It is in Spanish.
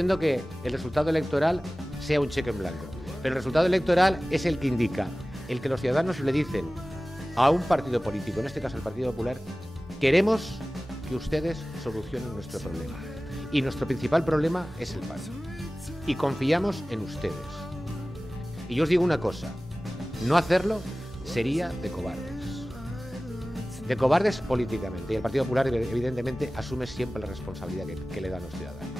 diciendo que el resultado electoral sea un cheque en blanco. Pero el resultado electoral es el que indica, el que los ciudadanos le dicen a un partido político, en este caso el Partido Popular, queremos que ustedes solucionen nuestro problema. Y nuestro principal problema es el paro. Y confiamos en ustedes. Y yo os digo una cosa, no hacerlo sería de cobardes. De cobardes políticamente. Y el Partido Popular, evidentemente, asume siempre la responsabilidad que le dan los ciudadanos.